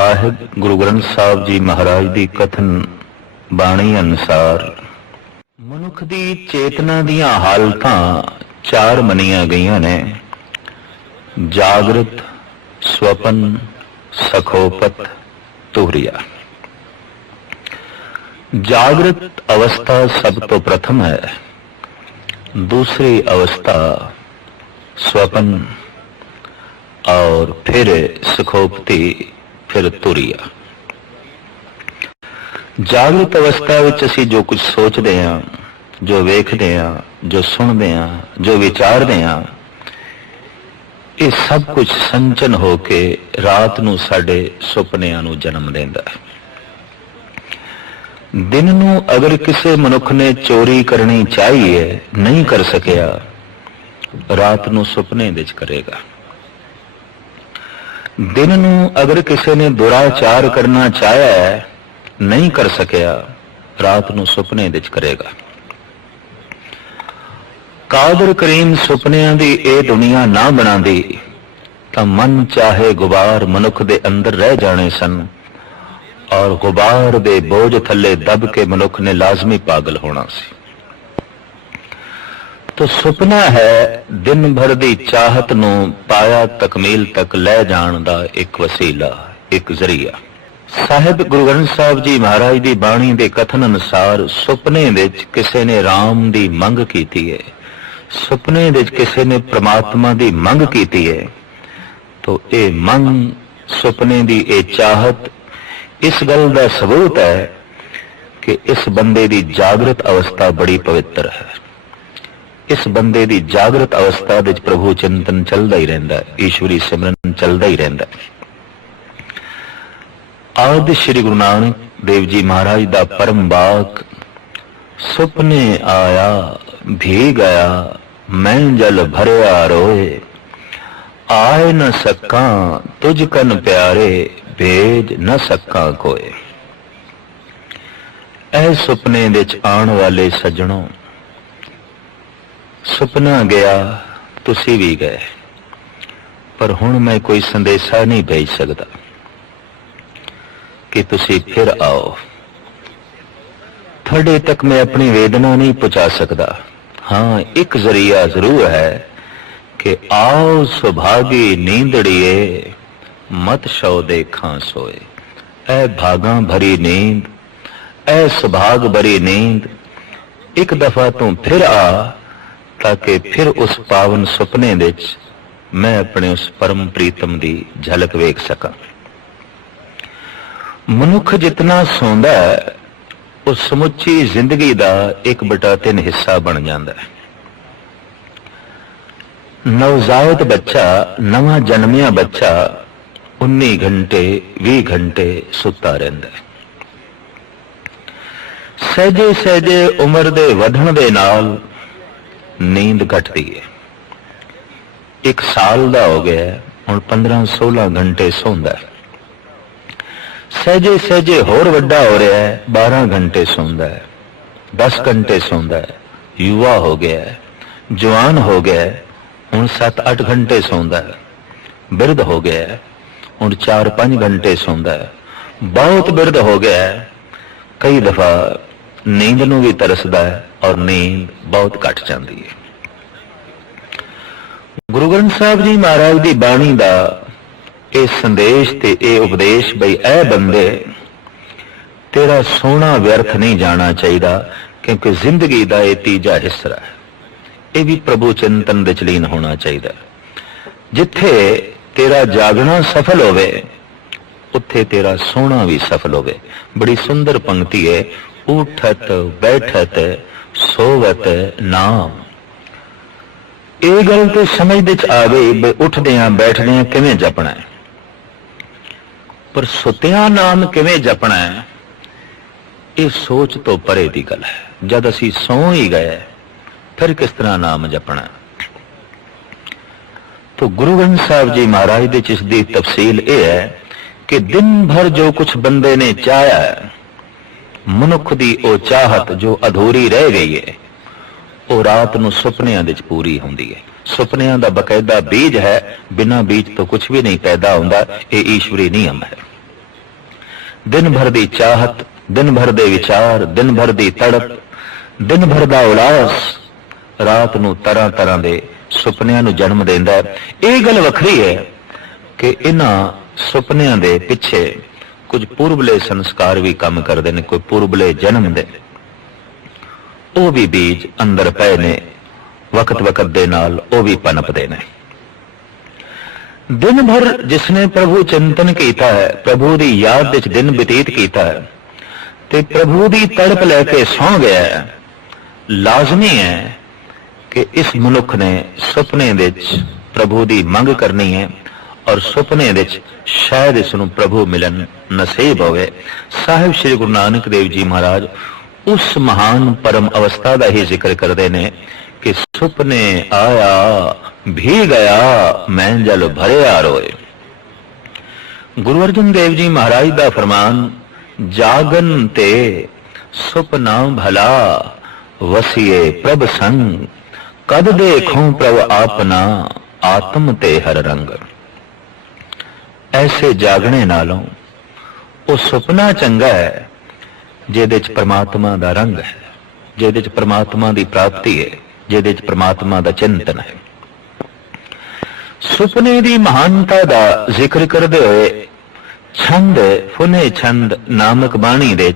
ਸਾਹਿਬ ਗੁਰੂ ਗ੍ਰੰਥ ਸਾਹਿਬ ਜੀ ਮਹਾਰਾਜ ਦੀ ਕਥਨ ਬਾਣੀ ਅਨੁਸਾਰ ਮਨੁੱਖ ਦੀ ਚੇਤਨਾ ਦੀਆਂ ਹਾਲਤਾਂ ਚਾਰ ਮੰਨੀਆਂ ਗਈਆਂ ਨੇ। ਜਾਗਰਤ, ਸਵਪਨ, ਸਖੋਪਤ, ਤੁਰਿਆ। जागृत अवस्था सब तो प्रथम है, दूसरी अवस्था स्वपन और फिर सुखोपति, फिर तुरिया। जागृत अवस्था विच असीं जो कुछ सोचते हैं, जो वेखते हैं, जो सुनते हैं, जो विचारते हैं, ये सब कुछ संचन होके रात नूं साडे सुपनियां नूं जन्म देंदा है। दिन नूं अगर किसी मनुख ने चोरी करनी चाहिए, नहीं कर सकिया, रात नूं सुपने विच करेगा। दिन नूं अगर किसी ने दुराचार करना चाहा है, नहीं कर सकिया, रात नूं सुपने विच करेगा। कादर करीम सुपनियां दी ए दुनिया ना बनांदी तां मन चाहे गुबार मनुख दे अंदर रह जाने सन और गुबार दे बोझ थले दब के मनुख ने लाजमी पागल होना सी। तो सुपना है दिन भर दी चाहत नूं पाया तकमील तक ले जाण दा एक वसीला, एक जरिया। साहिब गुरु ग्रंथ साहिब जी महाराज दी बाणी दे कथन अनुसार सुपने विच किसी ने राम दी मंग कीती है, सुपने विच किसी ने परमात्मा दी मंग कीती है, तो ये मंग सुपने दी ये चाहत इस गल का सबूत है कि इस बंदे की जागृत अवस्था बड़ी पवित्र है। इस बंदे की जागृत अवस्था विच प्रभु चिंतन चलता ही रहता है, ईश्वरी सिमरन चलता ही रहता है। आदि श्री गुरु नानक देव जी महाराज का परम वाक, सुपने आया भी गया मैं जल भरया रोए, आए न सका तुझ कन प्यारे भेज न सका कोई। ऐ सुपने विच आण वाले सज्जणों, सुपना गया तुसी भी गए, पर हुण मैं कोई संदेशा नहीं भेज सकता कि तुसी फिर आओ। थोड़े तक मैं अपनी वेदना नहीं पहुंचा सकता। हाँ, एक जरिया जरूर है कि आओ सुभागी नींदड़िए मत शौ देखा सोए। ऐ भागा भरी नींद, ऐ सुभाग भरी नींद, एक दफा तू फिर आ ताकि फिर उस पावन सुपने विच मैं अपने उस परम प्रीतम दी झलक वेख सका। मनुख जितना सौंदा है उस समुची जिंदगी का 1/3 हिस्सा बन जाता है। नवजात बच्चा, नवा जन्मिया बच्चा 19 घंटे 20 घंटे सुता रहता है। सहजे सहजे उम्र दे वधण दे नाल नींद घटती है। 1 साल दा हो गया, हुण 15-16 घंटे सौंदा है। सहजे सहजे होर वड्डा हो रहा है, 12 घंटे सौंदा है, 10 घंटे सौंदा है। युवा हो गया है, जवान हो गया है, हुण 7-8 घंटे सौंदा है। बिरध हो गया है, हुण 4-5 घंटे सौंदा है। बहुत बिरध हो गया है, कई दफा नींद नूं भी तरसदा है और नींद बहुत घट जाती है। गुरु ग्रंथ साहिब जी महाराज की बाणी का यह संदेश ते यह उपदेश बई ऐ बंदे तेरा सोना व्यर्थ नहीं जाना चाहिए, क्योंकि जिंदगी का यह तीजा हिस्सा है। यह भी प्रभु चिंतन विच लीन होना चाहिए। जिथे तेरा जागना सफल होवे उत्थे तेरा सोना भी सफल होवे। बड़ी सुंदर पंक्ति है, उठत बैठत सोवत नाम। ये गल तो समझ विच आ गई, उठदियां बैठदियां किवें जपना है, पर सुतिया नाम किवें जपना है, ये सोच तो परे की गल है। जद असी सौ ही गए फिर किस तरह नाम जपना है। तो गुरु ग्रंथ साहिब जी महाराज दे इस दी तफसील यह है कि दिन भर जो कुछ बंदे ने चाहा है, मनुख दी ओ चाहत जो अधूरी रह गई है, वो रात नूं सुपनियां विच पूरी होंदी है। सुपनियां दा बकायदा बीज है, बिना बीज तो कुछ भी नहीं पैदा होंदा। ये ईश्वरी नियम है। दिन भर दी चाहत, दिन भर दे विचार, दिन भर दी तड़प, दिन भर दा उलास रात नूं तरह तरह दे सुपनिਆਂ ਨੂੰ जन्म देंदा है। ਇਹ ਗੱਲ ਵੱਖਰੀ है कि इन्हां सुपनिਆਂ ਦੇ ਪਿੱਛੇ कुछ पूर्वले संस्कार भी काम करते हैं, कोई पूर्वले जन्म दे ਉਹ भी बीज अंदर पए ने, वक्त वक्त दे नाल ਉਹ भी पनपते ने। दिन भर जिसने प्रभु चिंतन किया है, प्रभु की याद विच दिन बतीत किया है ते प्रभु की तड़प लैके सौ गया है, लाजमी है कि इस मनुख ने सुपने विच प्रभु की मंग करनी है और सुपने विच शायद इसनूं प्रभु मिलन नसीब होवे। साहिब श्री गुरु नानक देव जी महाराज उस महान परम अवस्था का ही जिक्र करते हैं कि सुपने आया भी गया मैं जल भरिया रोए। गुरु अर्जन देव जी महाराज का फरमान, जागन ते सुपना भला वसिए प्रभ संग, कद देखूं प्रभ आपना आत्म ते हर रंग। ऐसे जागने नालों वो सुपना चंगा है जिहदे च परमात्मा दा रंग है, जिहदे च परमात्मा दी प्राप्ति है, जिहदे च परमात्मा दा चिंतन है। सुपने दी महानता दा जिक्र करदे होए छंद फुने छंद नामक बाणी दे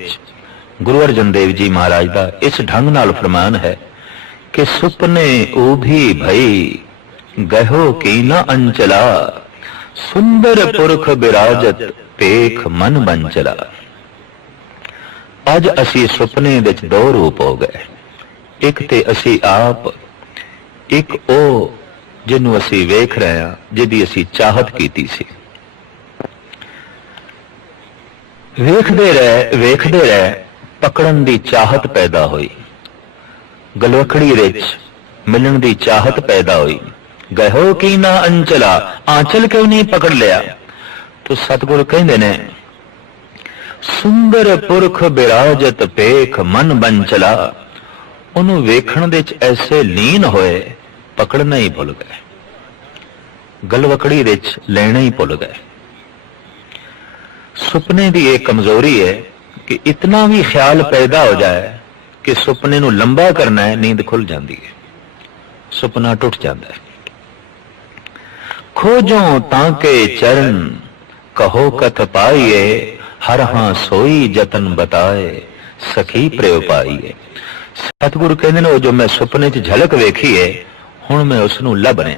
गुरु अर्जन देव जी महाराज दा इस ढंग नाल फरमान है कि सुपने ऊभी भई गहो की न अंचला, सुंदर पुरख बिराजत पेख मन बंचला। अज असी सुपने विच दो रूप हो गए, एक ते असी आप, एक ओ जिन्हों असी वेख रहे हैं, जिहदी असी चाहत कीती सी। वेखदे रहे पकड़न दी चाहत पैदा हुई, गलवखड़ी विच मिलन दी चाहत पैदा हुई। गहो की ना अंचला, आंचल क्यों नहीं पकड़ लिया? तो सतगुर कहंदे ने, सुंदर पुरख बिराजत पेख मन बंचला। उन्हों वेखण दे च ऐसे लीन होए पकड़ना ही भुल गए, गलवकड़ी दे च लेना ही भुल गए। सुपने की एक कमजोरी है कि इतना भी ख्याल पैदा हो जाए कि सुपने नूं लंबा करना है, नींद खुल जाती है, सुपना टुट जाता है। खोजो ताके चरण कहो कथ पाइए, हर हां सोई जतन बताए सखी प्रेव पाइए। सतगुरु कहते हैं, जो मैं सुपने च झलक वेखी है हुण मैं उसनूं लभ रहा।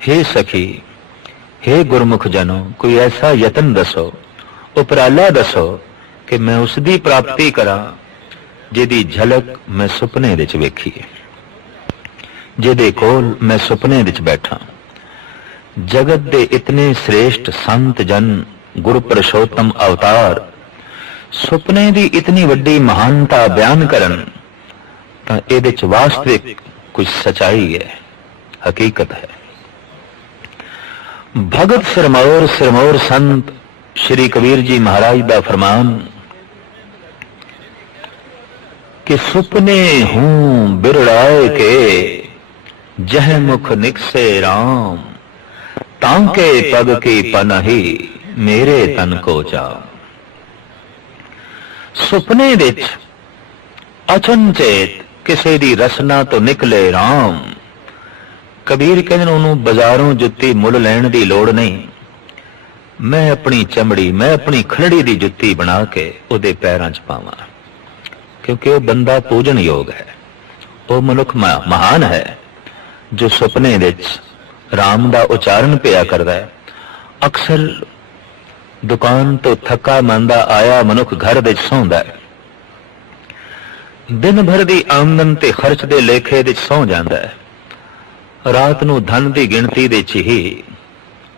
हे सखी, हे गुरमुख जनो, कोई ऐसा यतन दसो, उपराला दसो कि मैं उसकी प्राप्ति करा जिहदी झलक मैं सुपने विच वेखी है, जिहदे कोल मैं सुपने विच बैठा। जगत दे इतने श्रेष्ठ संत जन, गुरु पुरुषोत्तम अवतार सुपने की इतनी वड्डी महानता बयान करन तां इहदे च वास्तविक कुछ सच्चाई है, हकीकत है। भगत सिरमौर सिरमौर संत श्री कबीर जी महाराज दा फरमान कि सुपने हूं बिरड़ाए के, जह मुख निकसे राम, तांके पग की पनही मेरे तन को जाम। सुपने विच अचनचेत किसी दी रसना तो निकले राम। कबीर कहते उन्होंने बाजारों जुत्ती मुल लैण दी लोड़ नहीं, मैं अपनी चमड़ी, मैं अपनी खड़ड़ी दी जुत्ती बना के उहदे पैरां च पावां, क्योंकि वह बंदा पूजन योग है, वह मनुख महान है जो सुपने विच राम दा उचारण पिया करदा है। अक्सर दुकान तो थका मंदा आया मनुख घर विच सौंदा है, दिन भर दी आमदन ते खर्च दे लेखे विच सौ जांदा है, रात नूं धन दी गिणती दे च ही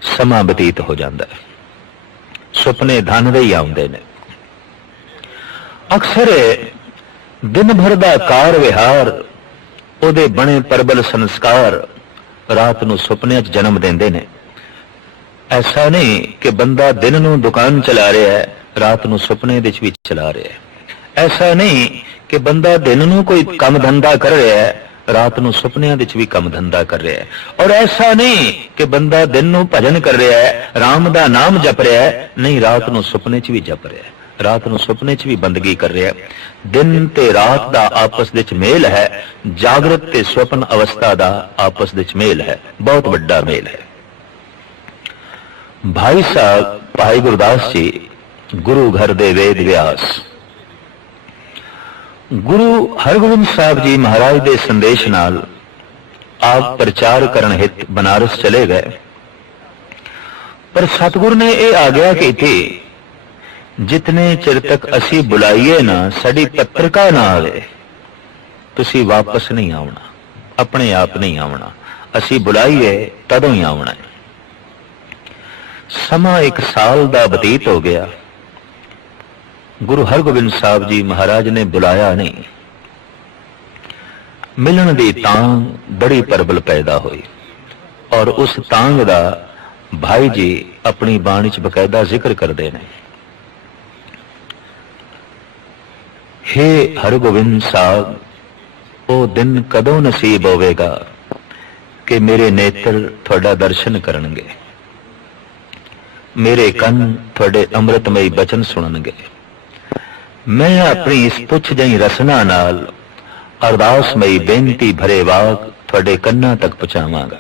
समा बतीत हो जाता है। सुपने धन दे ही आउंदे ने। अक्सर दिन भर दा कार विहार, उहदे बने परबल संस्कार रात नूं सुपने च जन्म देंदे ने। ऐसा नहीं कि बंदा दिन नूं दुकान चला रहा है, रात नूं सुपने दे भी चला रहा है। ऐसा नहीं कि बंदा दिन नूं कोई काम धंधा कर रहा है, रात ਨੂੰ ਸੁਪਨਿਆਂ ਵਿੱਚ ਵੀ ਕੰਮ ਧੰਦਾ ਕਰ ਰਿਹਾ ਹੈ। ਔਰ ਐਸਾ ਨਹੀਂ ਕਿ ਬੰਦਾ ਦਿਨ ਨੂੰ ਭਜਨ ਕਰ ਰਿਹਾ ਹੈ, ਰਾਮ ਦਾ ਨਾਮ ਜਪ ਰਿਹਾ ਹੈ, ਨਹੀਂ, ਰਾਤ ਨੂੰ ਸੁਪਨੇ 'ਚ ਵੀ ਜਪ ਰਿਹਾ ਹੈ, ਰਾਤ ਨੂੰ ਸੁਪਨੇ 'ਚ ਵੀ ਬੰਦਗੀ ਕਰ ਰਿਹਾ ਹੈ। ਦਿਨ ਤੇ ਰਾਤ ਦਾ ਆਪਸ ਵਿੱਚ ਮੇਲ ਹੈ, ਜਾਗਰਤ ਤੇ ਸੁਪਨ ਅਵਸਥਾ ਦਾ ਆਪਸ ਵਿੱਚ ਮੇਲ ਹੈ, ਬਹੁਤ ਵੱਡਾ ਮੇਲ ਹੈ। ਭਾਈ ਸਾਹਿਬ ਭਾਈ ਗੁਰਦਾਸ ਜੀ ਗੁਰੂ ਘਰ ਦੇ ਵੇਦ ਵਿਆਸ गुरु हरगोबिंद साहब जी महाराज के संदेश नाल आप प्रचार करन हित बनारस चले गए, पर सतगुरु ने यह आग्या की थी, जितने चिर तक असी बुलाइए ना साडी पत्रिका ना आवे, तुसी वापस नहीं आना, अपने आप नहीं आना, असी बुलाइए तदों ही आना है। समा 1 साल का बतीत हो गया, गुरु हरगोबिंद साहब जी महाराज ने बुलाया नहीं। मिलन की तांग बड़ी प्रबल पैदा हुई और उस तांग का भाई जी अपनी बाणी च बकायदा जिक्र करते हैं। हे हरगोबिंद साहब, वो दिन कदों नसीब होवेगा कि मेरे नेत्र थोड़ा दर्शन करनगे, मेरे कन थोड़े अमृतमयी बचन सुननगे, मैं अपनी इस तुच्छ जही रसना नाल अरदासमयी बेनती भरे वाक थोड़े कन्ना तक पहुंचावांगा।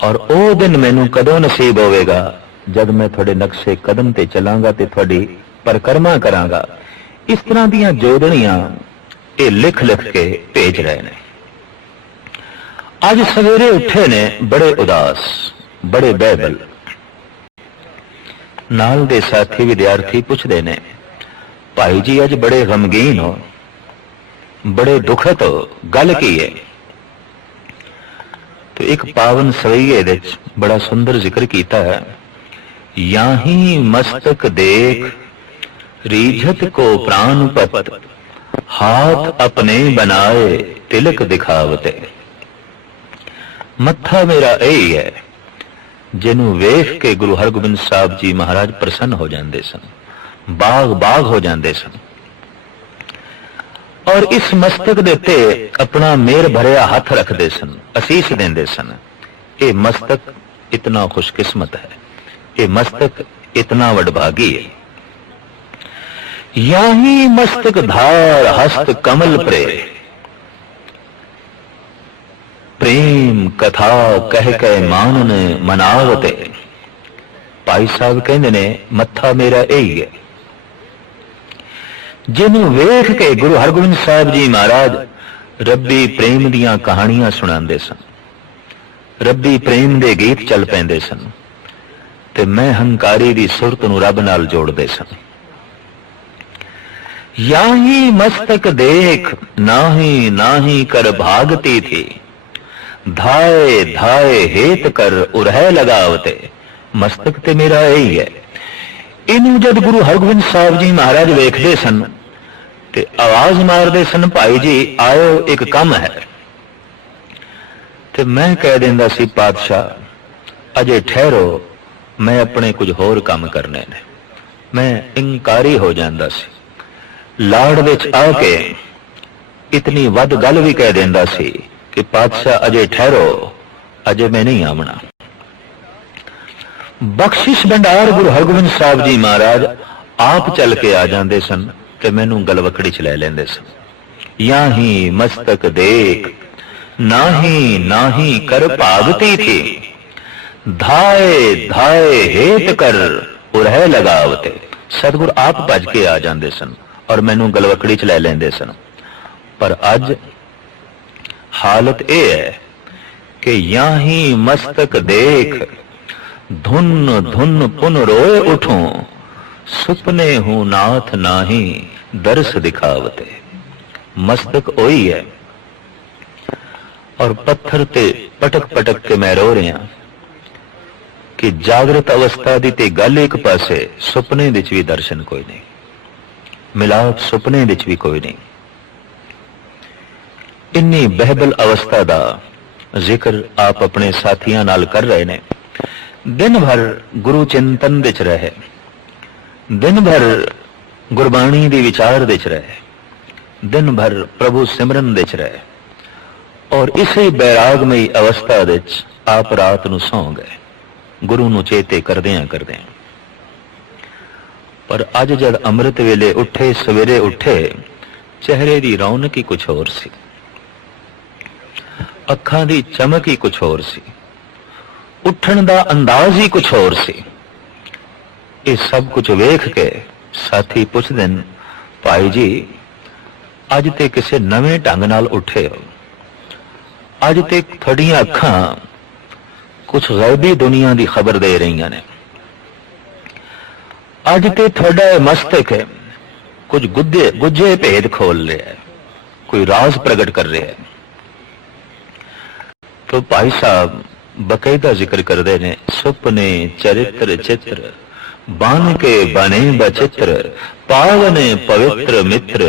और ओ दिन मैनू कदों नसीब होवेगा जब मैं थोड़े नक्शे कदम ते चलांगा ते थोड़ी परिक्रमा करांगा। इस तरह दीयां जोड़नियां ये लिख लिख के भेज रहे ने। अज सवेरे उठे ने बड़े उदास, बड़े बहबल। नाल दे साथी विद्यार्थी पूछते ने, भाई जी अज बड़े गमगीन हो, बड़े दुखत हो, गल की है? तो एक पावन सवैये दे बड़ा सुंदर जिक्र किया है, याही मस्तक देख रीझत को प्राण पत, हाथ अपने बनाए तिलक दिखावते। मत्था मेरा यही है, जिन्हों वेख के गुरु हरगोबिंद साहब जी महाराज प्रसन्न हो जाते सन, बाग बाग हो जाते सन, और इस मस्तक दे उत्ते अपना मेर भरिया हाथ रखते सन, असीस देंदे सन। ये मस्तक इतना खुशकिस्मत है, ये मस्तक इतना वडभागी है। याही मस्तक धार हस्त कमल प्रे, प्रेम कथा कह के मानन मनावते। भाई साहब कहते ने मत्था मेरा यही है, जिन्हों वेख के गुरु हरगोबिंद साहब जी महाराज रब्बी प्रेम दियां कहानियां सुनाते सन, रब्बी प्रेम दे गीत चल पैंदे सन, ते मैं हंकारी दी सुरत नूं रब नाल जोड़दे सन। याही मस्तक देख नाही नाही कर भागती थी, धाए धाए हेत कर उरह लगावते। मस्तक ते मेरा यही है। इनू जब गुरु हरगोबिंद साहब जी महाराज वेखदे सन ते आवाज मारदे सन, भाई जी आयो एक काम है। ते मैं कह देंदा सी, पातशाह अजे ठहरो, मैं अपने कुछ होर काम करने ने। मैं इंकारी हो जांदा सी, लाड़ विच आके इतनी वध गल भी कह देंदा सी कि पातशाह अजे ठहरो, अजे मैं नहीं आमना। बख्शिश भंडार गुरु हरगोबिंद साहब जी महाराज आप चल के आ जाते सन ते मैनू गलवकड़ी च लै लेंदे सन। याही मस्तक देख नाही नाही कर भागती थी, धाए धाए हेत कर उरह लगावते। सतगुर आप भज के आ जाते सन और मैनू गलवकड़ी च लै लेंदे सन। पर अज हालत यह है कि याही मस्तक देख धुन धुन पुन रोए उठूं, सुपने हूं नाथ नाही दर्श दिखावते। मस्तक ओही है और पत्थर ते पटक पटक के मैं रो रहा कि जागृत अवस्था दी ते गल एक पासे, सुपने विच भी दर्शन कोई नहीं, मिलाप सुपने विच भी कोई नहीं। इन्नी बहबल अवस्था का जिक्र आप अपने साथियों नाल कर रहे ने। दिन भर गुरु चिंतन विच रहे, दिन भर गुरबाणी दी विचार विच रहे, दिन भर प्रभु सिमरन दे च रहे और इसे बैरागमई अवस्था दे च आप रात नूं सौ गए गुरु नूं चेते करदियां करदियां। पर अज जद अमृत वेले उठे सवेरे उठे चेहरे की रौनक ही कुछ होर सी, अखां दी चमक ही कुछ होर सी, उठण दा अंदाज ही कुछ होर सी। ये सब कुछ वेख के साथी पुछदे न भाई जी अज ते किसे नवे ढंग नाल उठे हो, अज ते थोड़ियां अखां कुछ गैबी दुनिया की खबर दे रही ने, अज ते थोड़ा मस्तक है कुछ गुज्जे भेद खोल रहा है, कोई राज प्रगट कर रहा है। तो भाई साहब बकायदा जिक्र करते ने सुपने चरित्र चित्र बन के बने बचित्र पावने पवित्र मित्र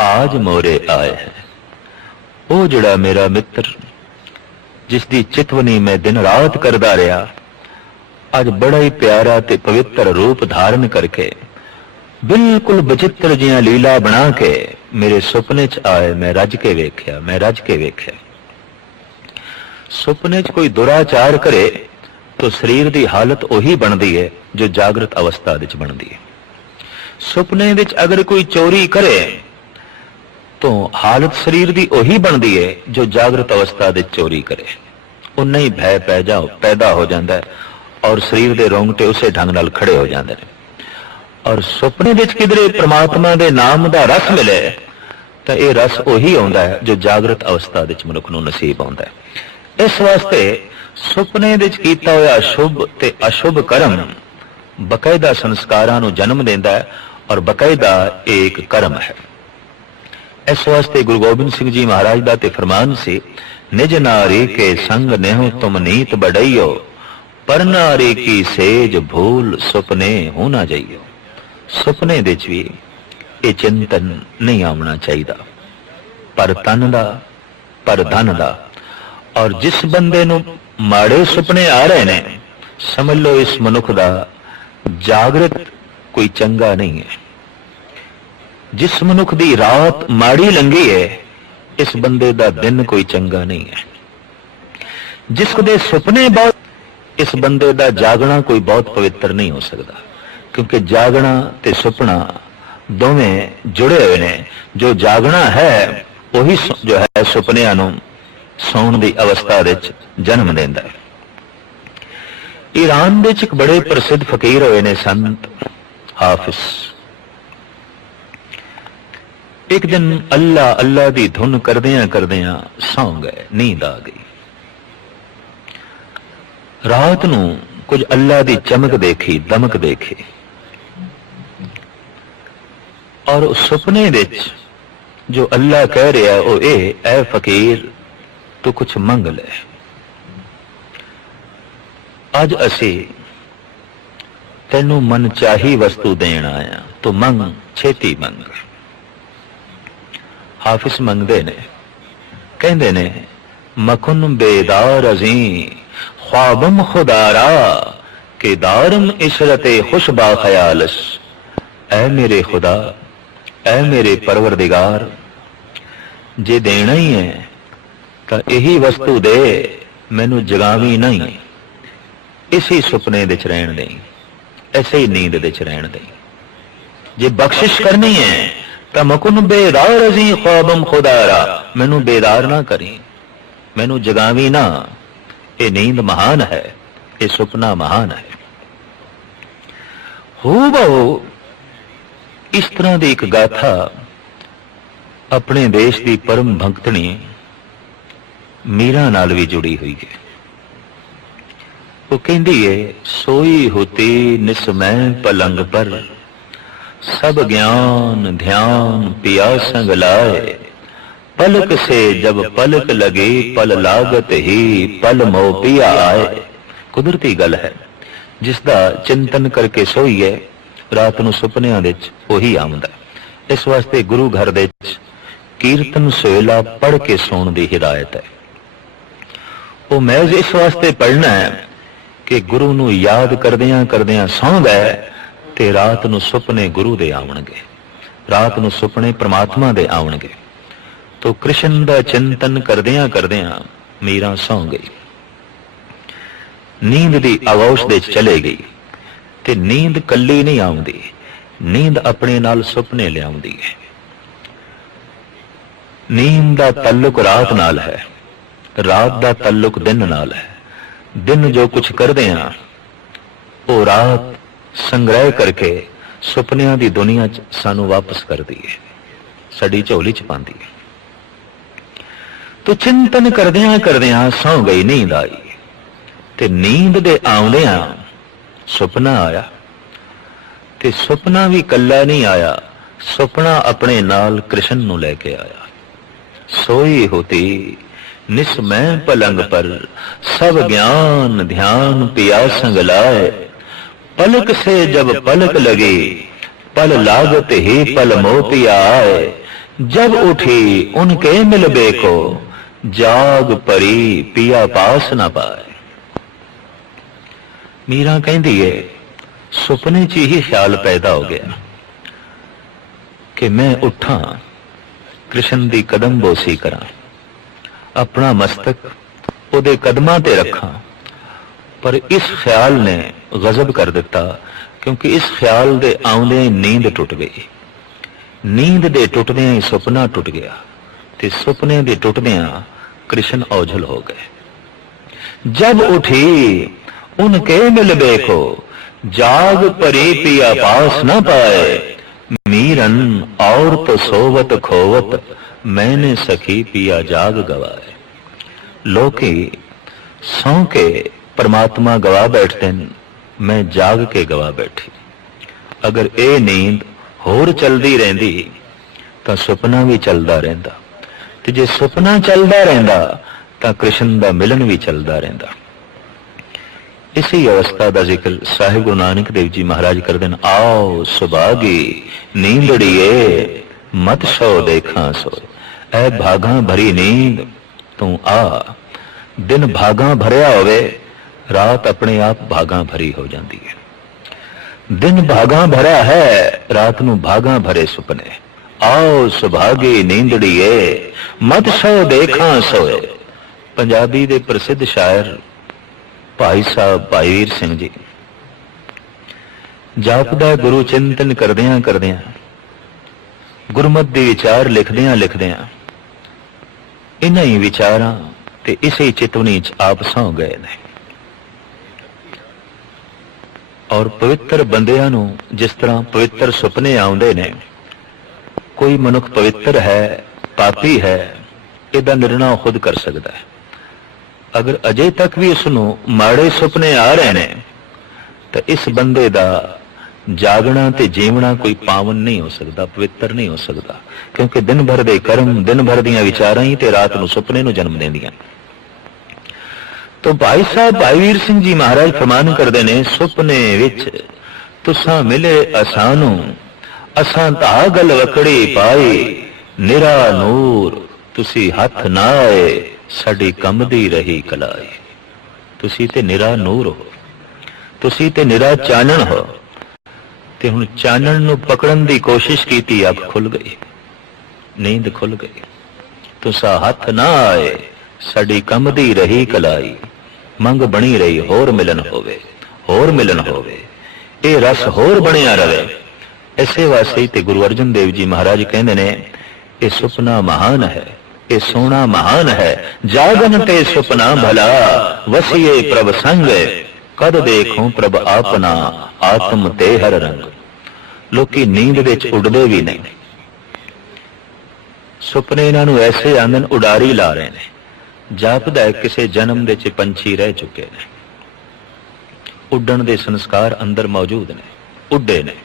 आज मोरे आए है। वो जड़ा मेरा मित्र जिसकी चितवनी मैं दिन रात करदा रहा अज बड़ा ही प्यारा ते पवित्र रूप धारण करके बिल्कुल बचित्र जियां लीला बना के मेरे सुपने च आए। मैं रज के वेख्या, मैं रज के वेख्या। सुपने च कोई दुराचार करे तो शरीर की हालत उही बनती है जो जागृत अवस्था विच बनती है। सुपने विच अगर कोई चोरी करे तो हालत शरीर की उही बनती है जो जागृत अवस्था विच चोरी करे। उन्ना ही भय पैदा हो जाता है और शरीर के रोंगटे उसे ढंग नाल खड़े हो जाते हैं। और सुपने विच किधरे परमात्मा के नाम का रस मिले तो यह रस उही आता है जो जागृत अवस्था विच मनुख नूं नसीब आता है। इस वास्ते सुपने विच कीता होया शुभ ते अशुभ कर्म बकायदा संस्कारां नूं जन्म देंदा है और बकायदा एक कर्म है। इस वास्ते गुरु गोबिंद सिंह जी महाराज दा ते फरमान से निज नारी के संग नेहो तुम नीत बड़इयो पर नारी की सेज भूल सुपने हो ना जाइयो। सुपने विच भी ये चिंतन नहीं आना चाहिए पर तन दा पर धन दा। और जिस बंदे नूं माड़े सुपने आ रहे ने समझ लो इस मनुख दा जागृत कोई चंगा नहीं है। जिस मनुख दी रात माड़ी लंघी है इस बंदे दा दिन कोई चंगा नहीं है। जिसके सुपने बहुत इस बंदे दा जागना कोई बहुत पवित्र नहीं हो सकता क्योंकि जागना ते सुपना दोवें जुड़े हुए ने। जो जागना है वही जो है सुपनियां नूं सौण की अवस्था जन्म देंदा है। ईरान विच एक बड़े प्रसिद्ध फकीर होए ने संत हाफिज। एक दिन अल्लाह अल्लाह की धुन करदियां करदियां सौ गए, नींद आ गई। रात नूं कुछ अल्लाह की चमक देखी, दमक देखी और उस सुपने विच जो अल्लाह कह रहा वो ए फकीर तू कुछ मंग ले, अज असी तेनू मन चाही वस्तु देन आया, तो मंग, छेती मंग। हाफिज मंगदे ने, कहंदे ने मकुन बेदार अजी ख्वाबम खुदारा के दारम इशरते खुशबा खयालस। ऐ मेरे खुदा, ऐ मेरे परवरदिगार, जे देना ही है तो यही वस्तु दे, मैनू जगावी नहीं, इसी सुपने विच रहन दे, ऐसे ही नींद विच रहन दे। जे बख्शिश करनी है तो मकुन बेदार अजी ख्वाबम खुदारा, मैनू बेदार ना करी, मैनू जगावी ना। ये नींद महान है, ये सुपना महान है। हो बहु इस तरह की एक गाथा अपने देश की परम भक्तनी मीरा नाल भी जुड़ी हुई है। वो कहती है सोई होती निसमय पलंग पर सब ज्ञान ध्यान पिया संग लाए, पलक से जब पलक लगे पल लागत ही पल मोह पिया आए। कुदरती गल है, जिसका चिंतन करके सोईए रात नूं सुपनियां विच ओही आउंदा। इस वास्ते गुरु घर दे कीर्तन सोहला पढ़ के सोण दी हिदायत है। वो महज इस वास्ते पढ़ना है कि गुरु नूं याद करदियां करदियां सौं गए ते रात नूं सुपने गुरु दे आवणगे। ਰਾਤ ਨੂੰ ਸੁਪਨੇ ਪ੍ਰਮਾਤਮਾ ਦੇ ਆਉਣਗੇ। ਤੋ ਕ੍ਰਿਸ਼ਨ ਦਾ ਚਿੰਤਨ ਕਰਦਿਆਂ ਕਰਦਿਆਂ ਮੀਰਾ ਸੌਂ ਗਈ। ਨੀਂਦ ਦੀ ਆਗੋਸ਼ ਦੇ ਚਲੇ ਗਈ ਤੇ ਨੀਂਦ ਕੱਲੀ ਨਹੀਂ ਆਉਂਦੀ, ਨੀਂਦ ਆਪਣੇ ਨਾਲ ਸੁਪਨੇ ਲਿਆਉਂਦੀ ਹੈ। ਨੀਂਦ ਦਾ ਤਾਲੁਕ ਰਾਤ ਨਾਲ ਹੈ, ਰਾਤ ਦਾ ਤਾਲੁਕ ਦਿਨ ਨਾਲ ਹੈ। ਦਿਨ ਜੋ ਕੁਝ ਕਰਦੇ ਹਾਂ ਉਹ ਰਾਤ ਸੰਗ੍ਰਹਿ ਕਰਕੇ ਸੁਪਨਿਆਂ ਦੀ ਦੁਨੀਆ 'ਚ ਸਾਨੂੰ ਵਾਪਸ ਕਰਦੀ ਹੈ, ਸਾਡੀ ਝੋਲੀ 'ਚ ਪਾਉਂਦੀ ਹੈ। ਤੋ ਚਿੰਤਨ ਕਰਦਿਆਂ ਕਰਦਿਆਂ ਸੌਂ ਗਈ, ਨੀਂਦ ਆਈ ਤੇ ਨੀਂਦ ਦੇ ਆਉਂਦਿਆਂ ਸੁਪਨਾ ਆਇਆ। ਤੇ ਸੁਪਨਾ ਵੀ ਕੱਲਾ ਨਹੀਂ ਆਇਆ, ਸੁਪਨਾ ਆਪਣੇ ਨਾਲ ਕ੍ਰਿਸ਼ਨ ਨੂੰ ਲੈ ਕੇ ਆਇਆ। सोई होती निस्मय पलंग पर सब ज्ञान ध्यान पिया संग लाए। पलक से जब पलक लगी पल लागत ही पल मोतिया आए। जब उठी उनके मिलबे को जाग परी पिया पास न पाए। मीरा कहती है सुपने च ही ख्याल पैदा हो गया कि मैं उठा कृष्ण दी कदम बोसी करा, अपना मस्तक उहदे कदमां ते रखा। पर इस ख्याल ने गजब कर दिता क्योंकि इस ख्याल दे आउंदे ही नींद टुट गई। नींद दे टुटदे ही सुपना टुट गया ते सुपने दे टुटदियां कृष्ण ओझल हो गए। जब उठी उनके मिलबे को जाग परी पिया पास न पाए। मीरन और तो सोवत खोवत मैंने सखी पिया जाग गवाए। लोकी सौ के परमात्मा गवा बैठते हैं, मैं जाग के गवा बैठी। अगर ये नींद होर चलती रहती तो सुपना भी चलता रहिंदा, ते जे सुपना चलता रहिंदा तो कृष्ण दा मिलन भी चलता रहिंदा। इसी अवस्था का जिक्र साहिब गुरु नानक देव जी महाराज करते हैं। आओ सुभागी नींदड़िए मत सो देखा सो। ऐ भागा भरी नींद तू आ। दिन भागा भरिया होवे, रात अपने आप भागा भरी हो जाती है। दिन भागा भरा है, रात नू भागा भरे सुपने। आओ सुभागी नींदड़िए मत सो देखा सोए। पंजाबी दे प्रसिद्ध शायर भाई साहब भाई वीर सिंह जी जापदा गुरु चिंतन करदियां करदियां गुरमत दे विचार लिखदियां लिखदियां इन्हां ही विचारां ते इसे चितवनी च आप सौ गए ने। और पवित्र बंदियां नूं जिस तरह पवित्र सुपने आउंदे ने, कोई मनुख पवित्र है पापी है इहदा निर्णय खुद कर सकता है। अगर अजे तक भी उसनूं माड़े सुपने आ रहे हैं तो इस बंदे दा जागना ते जीवना कोई पावन नहीं हो सकता, पवित्र नहीं हो सकता, क्योंकि दिन भर दे कर्म दिन भर दियां विचारां ही ते रात नूं सुपने नूं जन्म देंदियां। तो भाई साहब भाई वीर सिंह जी महाराज फरमान करते ने, सुपने विच तुसां मिले असानू असां ता गल वकड़ी पाई। निरा नूर तुसी हथ ना आए साडी कंबदी रही कलाई। तुसी ते निरा नूर हो, तुसी ते निरा चानण हो, ते हुण चानण नूं पकड़न दी कोशिश कीती, अख खुल गई, नींद खुल गई। तुसा हथ ना आए साडी कंबदी रही कलाई। मंग बनी रही होर मिलन होवे, होर मिलन होवे, ये रस होर बनिया रहे। इसे वास्ते ते गुरु अर्जन देव जी महाराज कहंदे ने, ये सुपना महान है, ये सोना महान है। जागन ते सुपना भला वसिए प्रभ संग। कद देखूं प्रभ आपना आत्म ते हर रंग। लोकी नींद विच उड़दे भी नहीं, सुपने इन्हां नूं ऐसे आंदन उडारी ला रहे ने। जापदा है किसी जन्म दे च पंछी रह चुके ने, उड्डण दे संस्कार अंदर मौजूद ने, उड्डे ने।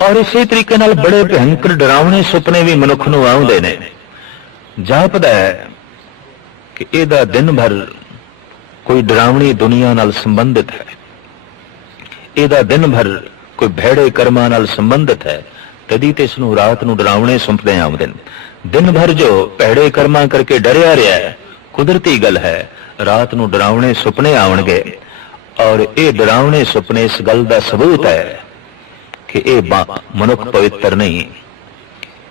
और इसी तरीके नाल बड़े भयंकर डरावने सुपने भी मनुख नूं आउंदे ने। जापदा है कि इहदा दिन भर कोई डरावनी दुनिया नाल संबंधित है, इहदा दिन भर कोई भैड़े कर्मां नाल संबंधित है, तदी ते इसनूं रात नूं डरावने सुपने आउंदे ने। दिन भर जो भैड़े कर्मां करके डरिया रहा है, कुदरती गल है, रात नूं डरावने सुपने आउणगे। और ये डरावने सुपने इस गल दा सबूत है कि मनुख पवित्र नहीं,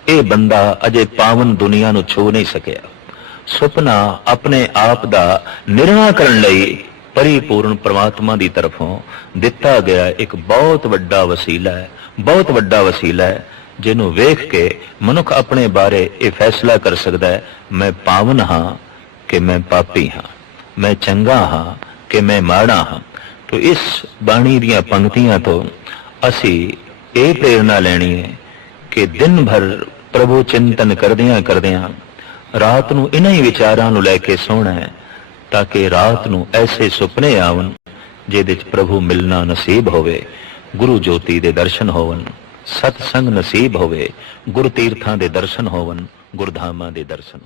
ਇਹ ਬੰਦਾ ਅਜੇ ਪਾਵਨ ਦੁਨੀਆ ਨੂੰ ਛੂ ਨਹੀਂ ਸਕਿਆ। ਸੁਪਨਾ ਆਪਣੇ ਆਪ ਦਾ ਨਿਰਵਾਹ ਕਰਨ ਲਈ ਪਰਿਪੂਰਨ ਪ੍ਰਮਾਤਮਾ ਦੀ ਤਰਫੋਂ ਦਿੱਤਾ ਗਿਆ ਇੱਕ ਬਹੁਤ ਵੱਡਾ ਵਸੀਲਾ ਹੈ, ਬਹੁਤ ਵੱਡਾ ਵਸੀਲਾ ਹੈ, ਜਿਹਨੂੰ ਵੇਖ ਕੇ ਮਨੁੱਖ ਆਪਣੇ ਬਾਰੇ ਇਹ ਫੈਸਲਾ ਕਰ ਸਕਦਾ ਹੈ, ਮੈਂ ਪਾਵਨ ਹਾਂ ਕਿ ਮੈਂ ਪਾਪੀ ਹਾਂ, ਮੈਂ ਚੰਗਾ ਹਾਂ ਕਿ ਮੈਂ ਮਾੜਾ ਹਾਂ। ਤੋ ਇਸ ਬਾਣੀ ਦੀਆਂ ਪੰਕਤੀਆਂ ਤੋਂ ਅਸੀਂ ਇਹ ਪ੍ਰੇਰਨਾ ਲੈਣੀ ਹੈ ਕਿ ਦਿਨ ਭਰ ਪ੍ਰਭੂ ਚਿੰਤਨ ਕਰਦਿਆਂ ਕਰਦਿਆਂ ਰਾਤ ਨੂੰ ਇਹਨਾਂ ਹੀ ਵਿਚਾਰਾਂ ਨੂੰ ਲੈ ਕੇ ਸੋਣਾ ਹੈ, ਤਾਂ ਕਿ ਰਾਤ ਨੂੰ ਐਸੇ ਸੁਪਨੇ ਆਵਣ ਜਿਹਦੇ ਚ ਪ੍ਰਭੂ ਮਿਲਣਾ ਨਸੀਬ ਹੋਵੇ, ਗੁਰੂ ਜੋਤੀ ਦੇ ਦਰਸ਼ਨ ਹੋਵਨ, ਸਤਸੰਗ ਨਸੀਬ ਹੋਵੇ, ਗੁਰ ਤੀਰਥਾਂ ਦੇ ਦਰਸ਼ਨ ਹੋਵਨ, ਗੁਰਧਾਮਾਂ ਦੇ ਦਰਸ਼ਨ।